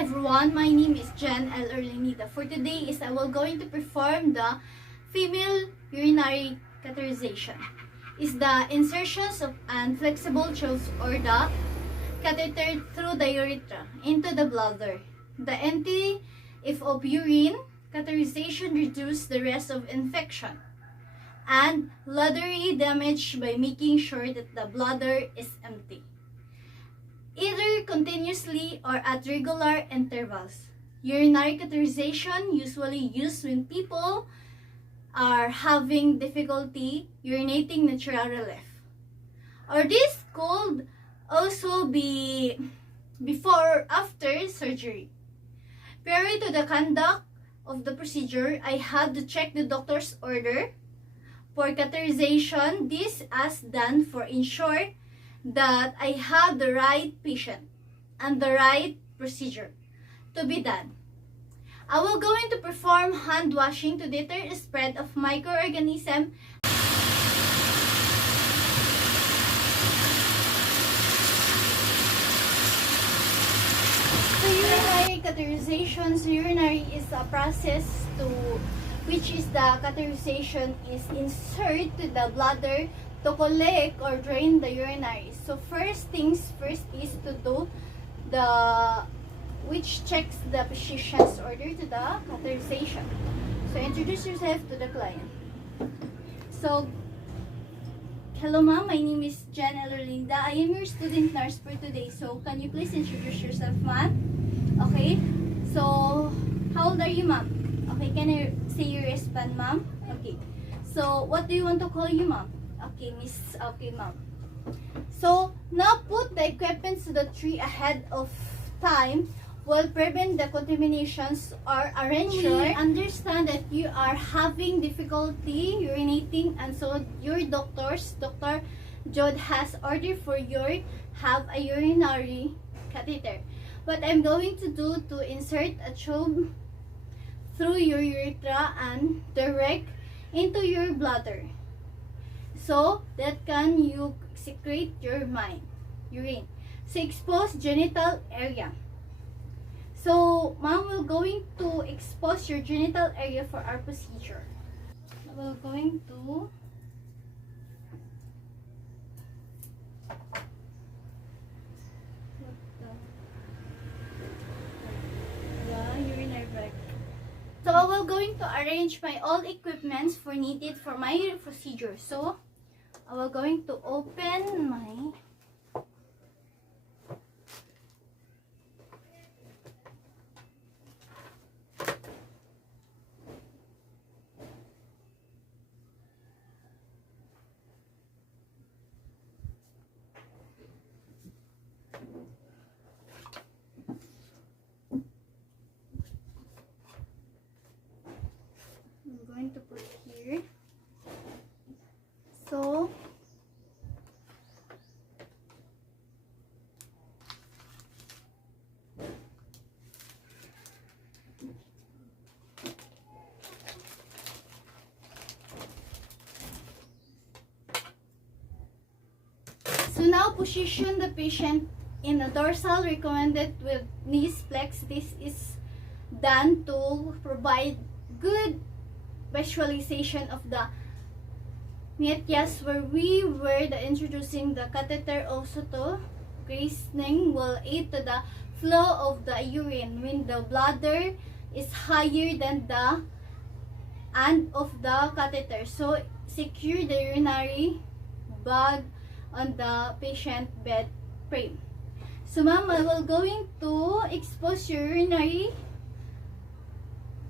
everyone, my name is Jen L. Erlinita. For today I will going to perform the female urinary catheterization. Is the insertions of an flexible tubes or the catheter through the urethra into the bladder. The empty if of urine, catheterization reduces the risk of infection and bladdery damage by making sure that the bladder is empty, either continuously or at regular intervals. Urinary catheterization usually used when people are having difficulty urinating naturally, or this could also be before or after surgery. Prior to the conduct of the procedure, I had to check the doctor's order for catheterization. This is done for ensure that I have the right patient and the right procedure to be done. I will going to perform hand washing to deter the spread of microorganisms. So urinary catheterization, urinary is a process to which is the catheterization is insert to the bladder to collect or drain the urinary. So first things first is to do the which checks the physician's order to the catheterization. So introduce yourself to the client. So, hello ma'am, my name is Jen Linda. I am your student nurse for today. So can you please introduce yourself, ma'am? Okay. So how old are you, ma'am? Okay, can I say your respond, ma'am? Okay. So what do you want to call you, ma'am? Okay, miss. Okay, ma'am. So now put the equipment to the tree ahead of time will prevent the contaminations or arrangement. Understand that you are having difficulty urinating, and so your Dr. Jod has ordered for your have a urinary catheter. What I'm going to do to insert a tube through your urethra and direct into your bladder, so that can you secrete your urine. So expose genital area. So, ma'am, we're going to expose your genital area for our procedure. We're going to urinary bag. So, I will going to arrange my all equipments for needed for my procedure. So, I will going to open my to put here. So now position the patient in a dorsal recommended with knees flexed. This is done to provide good visualization of the meatus where we were introducing the catheter. Also to greasing will aid to the flow of the urine when the bladder is higher than the end of the catheter. So secure the urinary bag on the patient bed frame. So ma'am, I will going to expose your urinary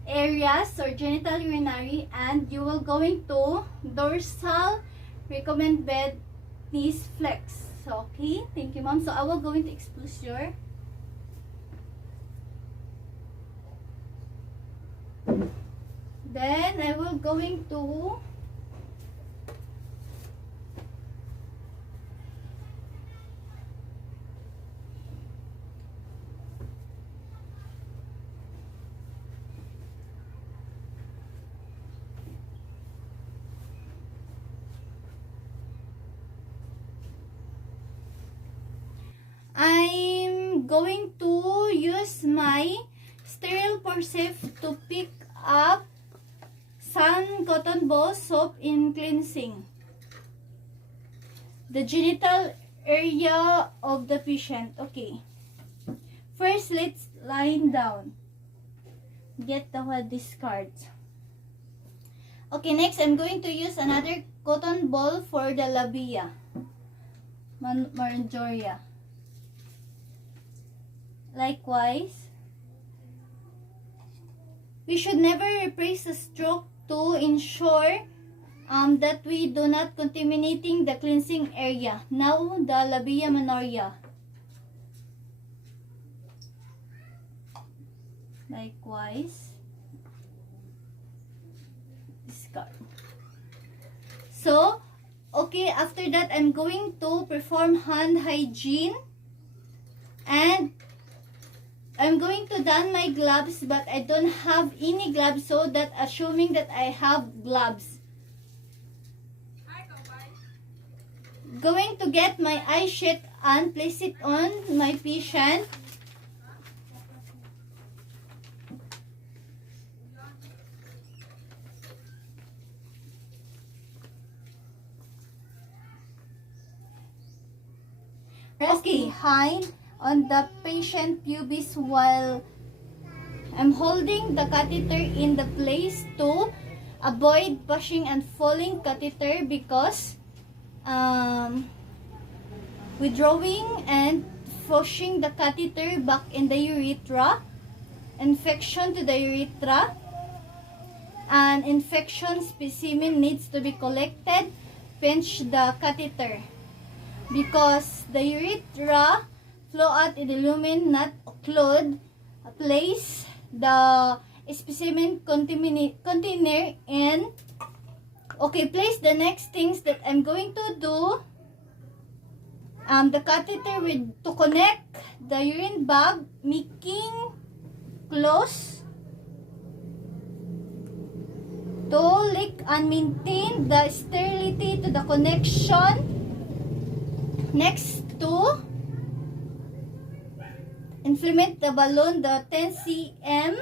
areas or genital urinary, and you will going to dorsal recommend bed knees flex. So okay, thank you ma'am. So I will going to expose your then I will going to going to use use my sterile forceps to pick up some cotton ball soap in cleansing the genital area of the patient. Okay. First, let's lie down. Get the whole discard. Okay, next, I'm going to use another cotton ball for the labia majora. Likewise, we should never replace a stroke to ensure that we do not contaminating the cleansing area. Now, the labia majora. Likewise, discard. So, okay, after that, I'm going to perform hand hygiene. And I'm going to don my gloves, but I don't have any gloves, so that assuming that I have gloves. Going to get my eye sheet and place it on my patient. Okay, hand on the patient pubis while I'm holding the catheter in the place to avoid pushing and falling catheter, because withdrawing and pushing the catheter back in the urethra, infection to the urethra, and infection specimen needs to be collected. Pinch the catheter because the urethra flow out in the lumen not occlude. Place the specimen container in. Okay, place the next things that I'm going to do. The catheter to connect the urine bag, making close to lick and maintain the sterility to the connection. Next, to inflate the balloon, the 10 cm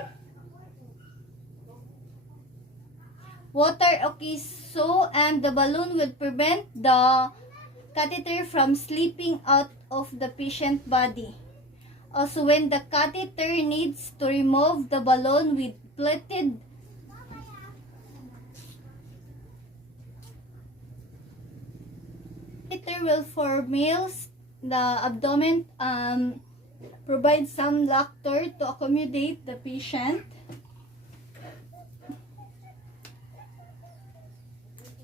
water. Okay, so and the balloon will prevent the catheter from slipping out of the patient body. Also, when the catheter needs to remove the balloon with plated catheter will for males, the abdomen provide some lactor to accommodate the patient.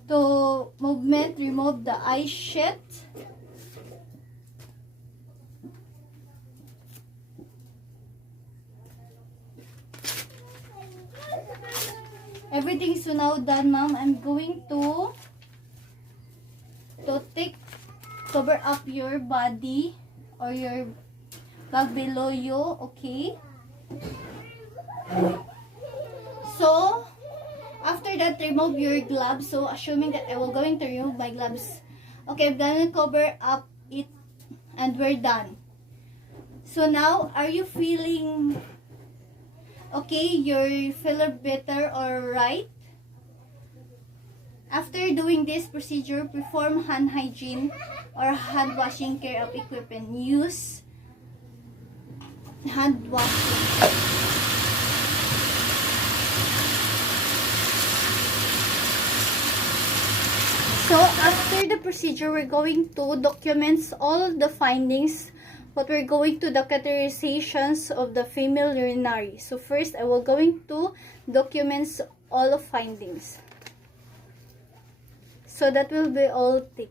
To movement, remove the eye sheet. Everything is now done, ma'am. I'm going to take cover up your body or your bag below you. Okay, so after that, remove your gloves. So assuming that I will going to remove my gloves. Okay, I'm gonna cover up it and we're done. So now, are you feeling okay? You feel better or right? After doing this procedure, perform hand hygiene or hand washing care of equipment. Use hand washing. So after the procedure, we're going to document all the findings, but we're going to the catheterizations of the female urinary. So first, I will going to document all of findings. So that will be all tick.